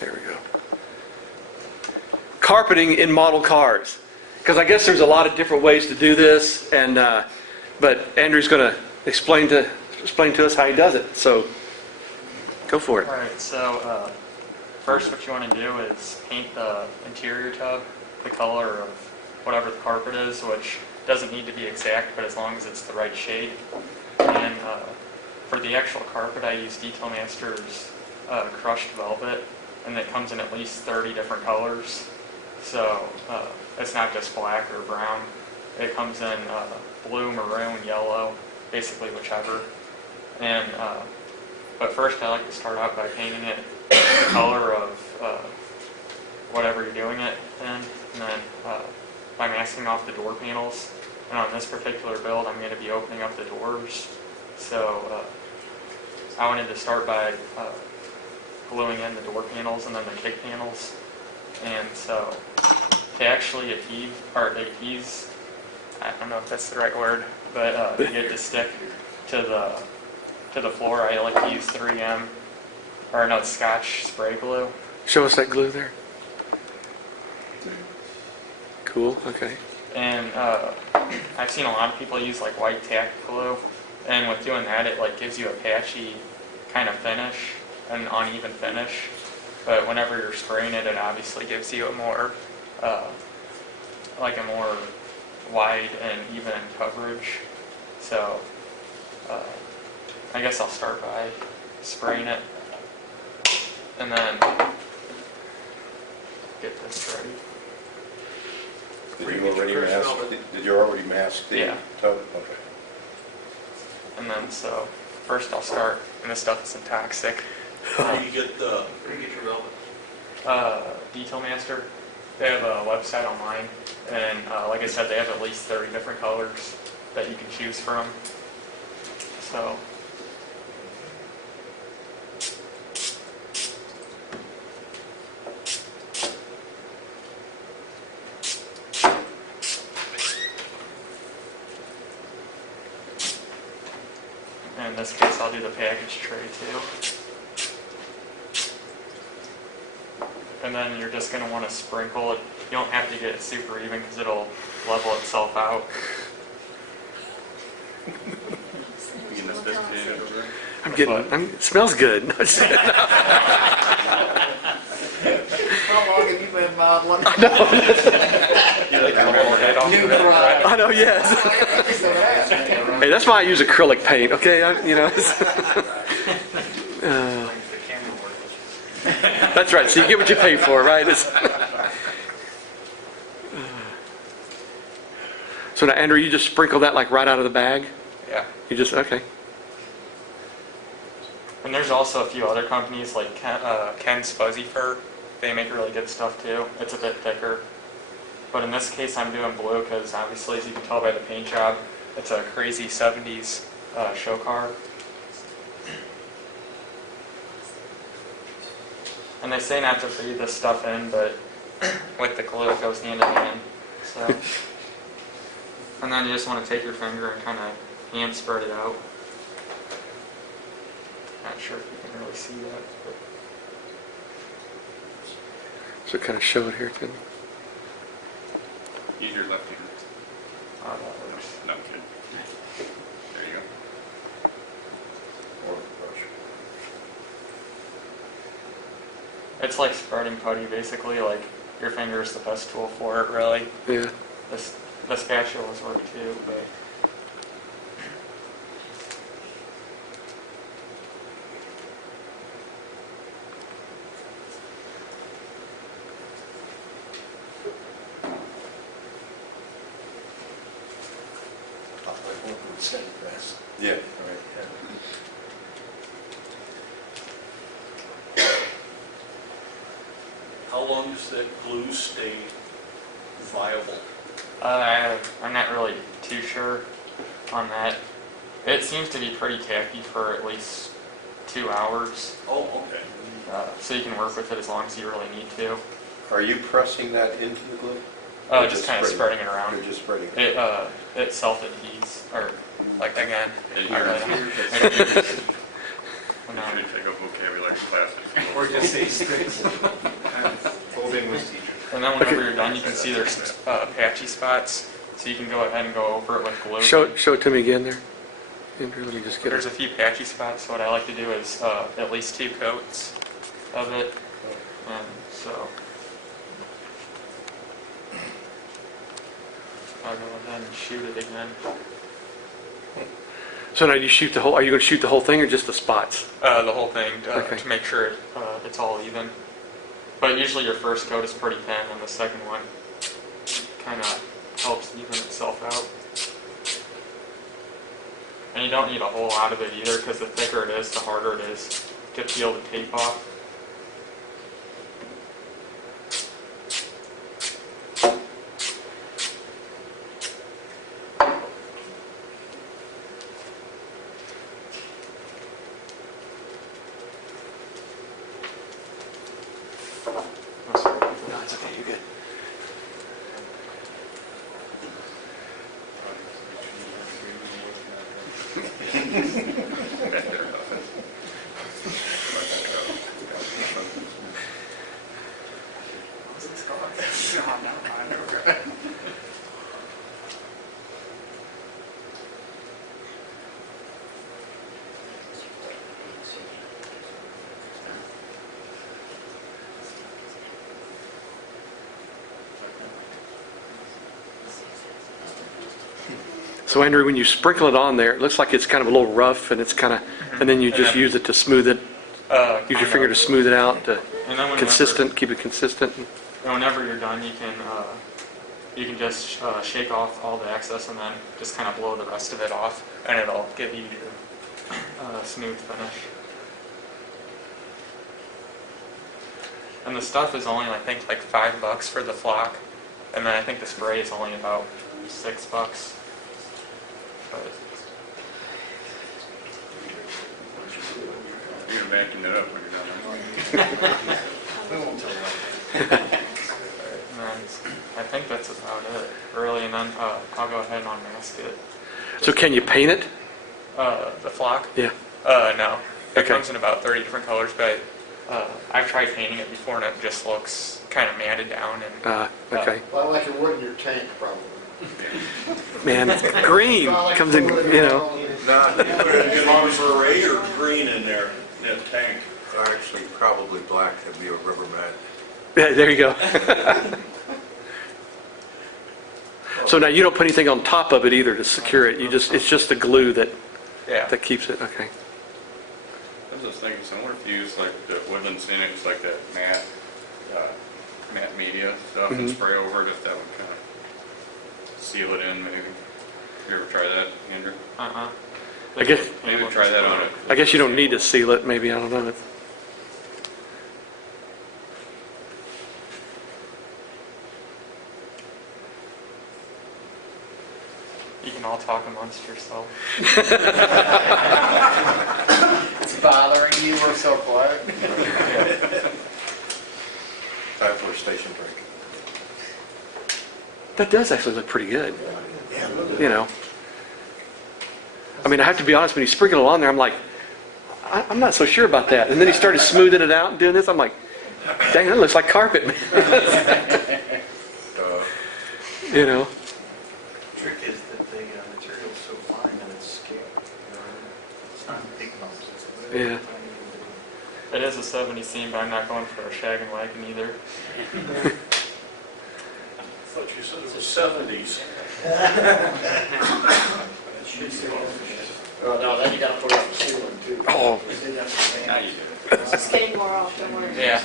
There we go. Carpeting in model cars. Because I guess there's a lot of different ways to do this, and but Andrew's going to explain to us how he does it. So go for it. All right. So first, what you want to do is paint the interior tub the color of whatever the carpet is, which doesn't need to be exact, but as long as it's the right shade. And for the actual carpet, I use Detail Master's crushed velvet, and it comes in at least 30 different colors. So it's not just black or brown. It comes in blue, maroon, yellow, basically whichever. And but first, I like to start out by painting it the color of whatever you're doing it in, and then by masking off the door panels. And on this particular build, I'm going to be opening up the doors. So I wanted to start by gluing in the door panels and then the kick panels. And so to actually adhese, I don't know if that's the right word, but to get it to stick to the floor, I like to use 3M, or no, it's Scotch spray glue. Show us that glue there. Cool, okay. And I've seen a lot of people use like white tack glue, and with doing that, it like gives you a patchy kind of finish, an uneven finish. But whenever you're spraying it, it obviously gives you a more like a more wide and even coverage. So I guess I'll start by spraying it, and then get this ready. Did you already mask the tub? Okay. And then so first I'll start, and this stuff isn't toxic. Where do you get your velvet? Detail Master. They have a website online, and like I said, they have at least 30 different colors that you can choose from. So. In this case, I'll do the package tray too. And then you're just going to want to sprinkle it. You don't have to get it super even because it'll level itself out. It smells good. How long have you been modeling? I know, yes. Hey, that's why I use acrylic paint, okay? That's right, so you get what you pay for, right? So now, Andrew, you just sprinkle that like right out of the bag? Yeah. You just, okay. And there's also a few other companies like Ken's Fuzzy Fur. They make really good stuff too. It's a bit thicker. But in this case, I'm doing blue because obviously, as you can tell by the paint job, it's a crazy 70s show car. And they say not to breathe this stuff in, but with the glue, it goes hand in hand. So, and then you just want to take your finger and kind of hand spread it out. Not sure if you can really see that. But. So kind of show it here, Tim. Use your left hand. That works. No, good. There you go. Or the brush. It's like spreading putty, basically. Like your finger is the best tool for it, really. Yeah. The spatulas work too, but. Yeah. How long does that glue stay viable? I'm not really too sure on that. It seems to be pretty tacky for at least 2 hours. Oh, okay. So you can work with it as long as you really need to. Are you pressing that into the glue? Just kind of spreading it around. Or just spreading it? It self-adheses, or like again. And You then, should take a vocabulary class. Or just say sticks. Old English teacher. and then whenever you're done, you can see there's some patchy spots, so you can go ahead and go over it with glue. Show it to me again there. Andrew, let me just get There's it. a few patchy spots, so what I like to do is at least 2 coats of it. And so I'll go ahead and shoot it again. So now you shoot the whole, are you going to shoot the whole thing or just the spots? The whole thing Okay. to make sure it's all even. But usually your first coat is pretty thin, and the second one kind of helps even itself out. And you don't need a whole lot of it either, because the thicker it is, the harder it is to peel the tape off. Oh, sorry. No, it's okay, you're good. So Andrew, when you sprinkle it on there, it looks like it's kind of a little rough, and it's kind of, and then you just use it to smooth it. Use your finger to smooth it out, to And then consistent, keep it consistent. And whenever you're done, you can just shake off all the excess and then just kind of blow the rest of it off, and it'll give you your smooth finish. And the stuff is only, I think, like $5 for the flock, and then I think the spray is only about $6. But You're gonna vacuum it up when you're done. We won't tell you. and then I think that's about it, really. And then I'll go ahead and unmask it. So can you paint it? The flock? Yeah. No. It Okay. comes in about 30 different colors, but I've tried painting it before and it just looks kind of matted down. And Okay. Well, like it would in your tank, probably. Man, green comes in, you know. Nah, You put a Monterey or green in there, in that tank. actually, probably black, that'd be a rubber mat. Yeah, there you go. So now you don't put anything on top of it either to secure it. It's just the glue that yeah. keeps it. Okay. I was just thinking, so I wonder if you use like the Woodland Scenics, like that matte media stuff and Mhm. spray over it, if that would kind of seal it in maybe. You ever try that, Andrew? Uh-uh. I guess- Maybe try that on it. I guess you don't need to seal it, maybe, I don't know. You can all talk amongst yourself. It's bothering you, we're so quiet. Time for a station break. That does actually look pretty good, you know. I mean, I have to be honest, when you sprinkle it on there, I'm like, I'm not so sure about that. And then he started smoothing it out and doing this, I'm like, dang, that looks like carpet, you know. Trick is that the material's so fine that it's scale. It's not big bumps. It's very Yeah. It is a 70 seam, but I'm not going for a shag and wagon either. I thought you said it was 70s. Oh, no, then you gotta put it on the ceiling too. Oh, Now you do. It's just getting more off, don't worry. Yeah.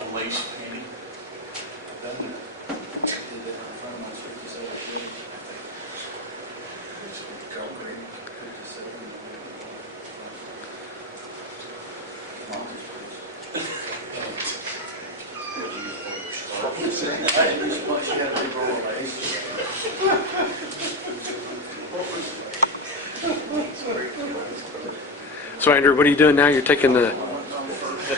A lace painting. so Andrew, what are you doing now? You're taking The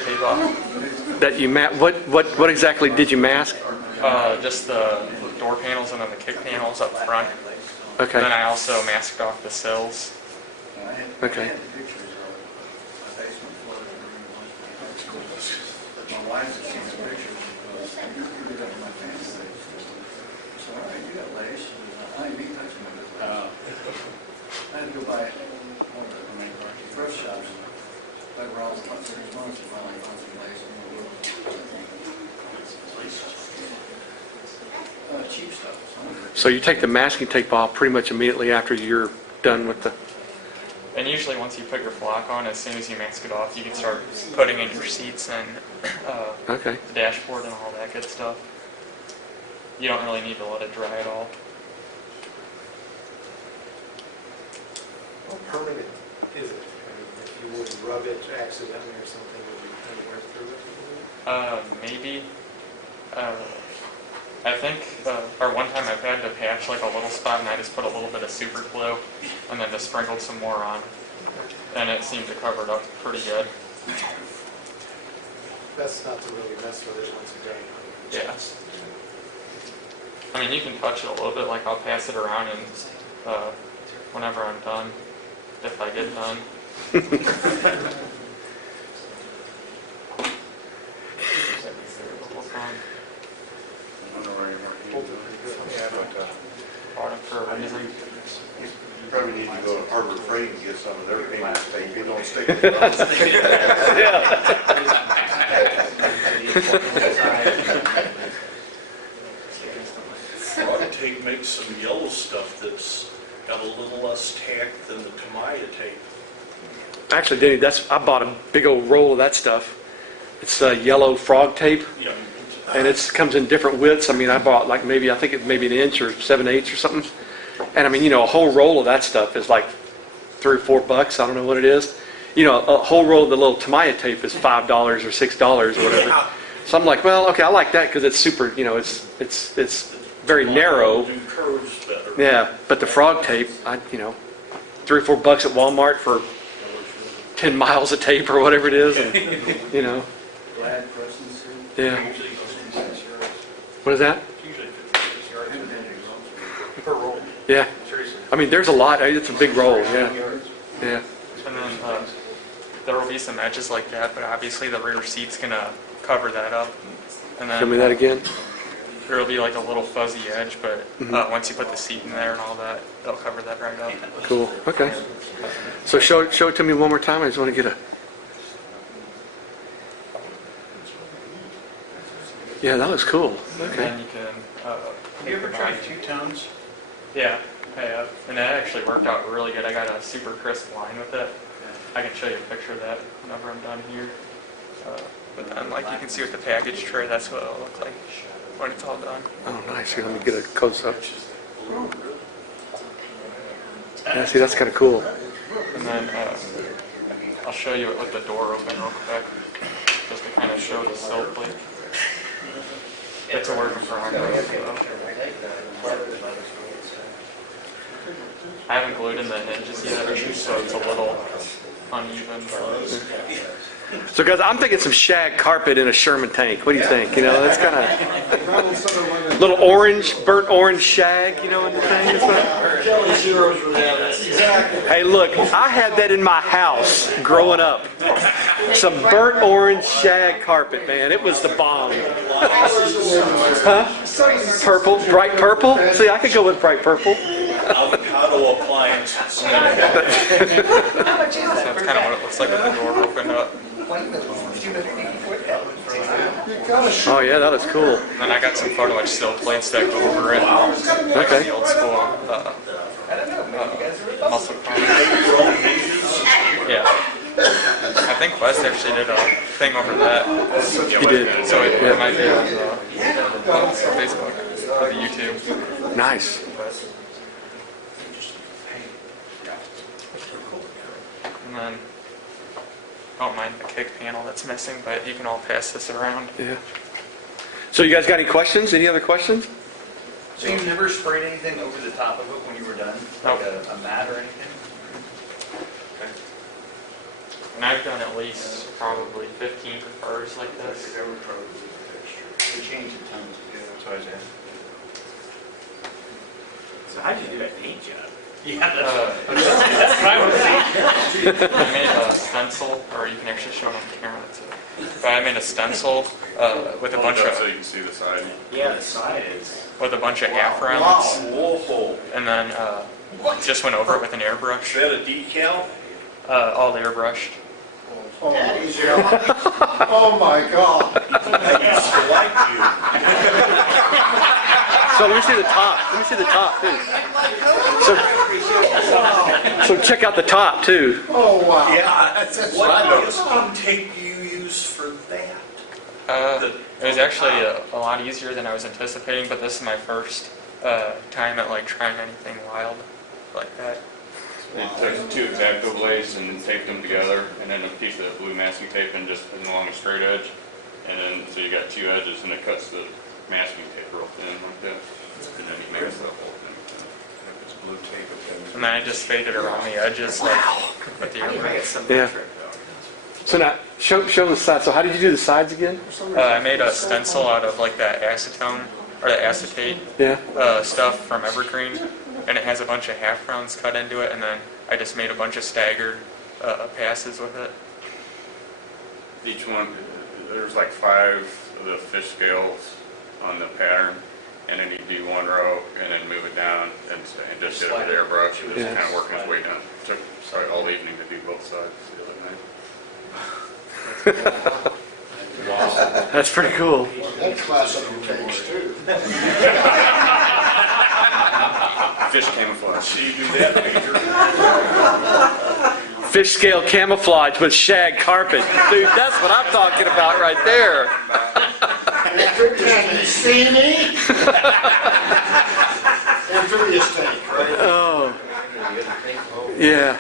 tape off. that you what exactly did you mask? Just the door panels and then the kick panels up front. And then Okay. I also masked off the sills Okay. I had pictures of my basement flooded during my wife has seen the pictures because you get up my pants. So, all right, you got lace. I ain't been touching it. I had to go buy one of the thrift shops. Like around 6 months, and finally found some lace in the world. Cheap stuff. So you take the masking tape off pretty much immediately after you're done with the... And usually once you put your flock on, as soon as you mask it off, you can start putting in your seats and Okay. the dashboard and all that good stuff. You don't really need to let it dry at all. How permanent is it? I mean, if you would rub it accidentally or something, would you kind of wear through it? Maybe. I think, or one time I've had to patch like a little spot and I just put a little bit of super glue and then just sprinkled some more on. And it seemed to cover it up pretty good. Best not to really mess with it once you're done. Yeah. I mean, you can touch it a little bit, like I'll pass it around and whenever I'm done, if I get done. Bought it for a reason. You probably need to go to Harbor Freight and get some of their paint tape. It don't stick to the Frog tape makes some yellow stuff that's got a little less tack than the Kamaya tape. Actually, Denny, I bought a big old roll of that stuff. It's yellow frog tape, Yeah. and it comes in different widths. I mean, I bought like maybe, I think it maybe an inch or 7/8 or something. And I mean, a whole roll of that stuff is like $3 or $4. I don't know what it is. A whole roll of the little Tamaya tape is $5 or $6 or whatever. So I'm like, well, okay, I like that because it's super. It's very narrow. Do curves better. Yeah, but the frog tape, $3 or $4 at Walmart for 10 miles of tape or whatever it is. Glad Preston's. Yeah. Usually goes in 6 yards. What is that? Usually 56 yards per roll. Yeah. Seriously. I mean, there's a lot. It's a big roll. Yeah. Yeah. And then there will be some edges like that, but obviously the rear seat's going to cover that up. And then Show me that again. there will be like a little fuzzy edge, but once you put the seat in there and all that, they'll cover that right up. Cool. Okay. So show it to me one more time. I just want to get a... Yeah, that looks cool. And Okay. then you can... Have you ever tried two-tones? Yeah, I have. And that actually worked out really good. I got a super crisp line with it. I can show you a picture of that whenever I'm done here. But then, like you can see with the package tray, that's what it'll look like when it's all done. Oh, nice. Here, let me get a close-up. Yeah, see, that's kind of cool. And then I'll show you it with the door open real quick, just to kind of show the sill plate. It's a work in progress, though. I haven't glued in the hinges yet, so it's a little uneven. So, guys, I'm thinking some shag carpet in a Sherman tank. What do you think? That's kind of little orange, burnt orange shag, in the thing. Hey, look, I had that in my house growing up. Some burnt orange shag carpet, man. It was the bomb. Huh? Purple, bright purple. See, I could go with bright purple. Avocado appliances. So that's kind of what it looks like with the door opened up. Oh yeah, that is cool. And then I got some photo etch still plates that go over it. Okay. The old school muscle chrome. Yeah. I think Wes actually did a thing over that. He did. So it might be on Facebook or the YouTube. Nice. And then, I don't mind the kick panel that's missing, but you can all pass this around. Yeah. So you guys got any questions? Any other questions? So you never sprayed anything over the top of it when you were done? Like a mat or anything? And I've done at least probably 15 cars like this. You changed the tones. Yeah, that's what I was asking. So how did you do that paint job? Yeah, that's what I would see. I made a stencil, or you can actually show it on camera too. But I made a stencil with a bunch So of you can see the side. Yeah, the side is. half rounds, Whoa, and then just went over it with an is airbrush. that a decal? All airbrushed. Oh my God. I used to like you. So let me see the top. Let me see the top too. So check out the top too. Oh, wow. Yeah, That's what right. masking tape do you use for that? It was actually a lot easier than I was anticipating, but this is my first time at like trying anything wild like that. They took 2 X-Acto blades and taped them together, and then a piece of blue masking tape and just along a straight edge. And then, so you got 2 edges, and it cuts the masking tape real thin like that. And then you make the whole thing. It's blue tape. And then I just faded around the edges like with the airbrush. Yeah. So now show the sides. So how did you do the sides again? I made a stencil out of like that acetone or the acetate Yeah. stuff from Evergreen, and it has a bunch of half rounds cut into it, and then I just made a bunch of staggered passes with it. Each one, there's like 5 of the fish scales on the pattern, and then you do 1 row and then move it down and just hit it with the airbrush and just Yeah. kind of working its way down. Took all evening to do both sides the other night. That's pretty cool. That's classic takes too. Fish camouflage. So you do that, Major? Fish scale camouflage with shag carpet. Dude, that's what I'm talking about right there. Can you see me? Amphibious tank, right? Oh. Yeah.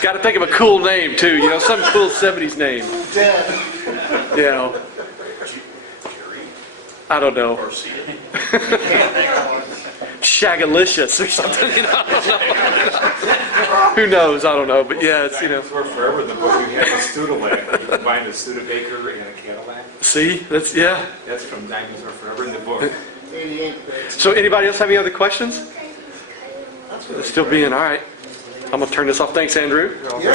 Got to think of a cool name too. You know, some cool 70s name. Dead. You know. I don't know. Or see it? Shagalicious or something, you know. Who knows? I don't know. But yeah, it's, you know. Dinosaur Forever in the book, you have a Studebaker. You combine a Studebaker and a Cadillac. See? That's, yeah. That's from Dinosaur Forever in the book. 88. So anybody else have any other questions? It's still being, all right. I'm going to turn this off. Thanks, Andrew. Yeah.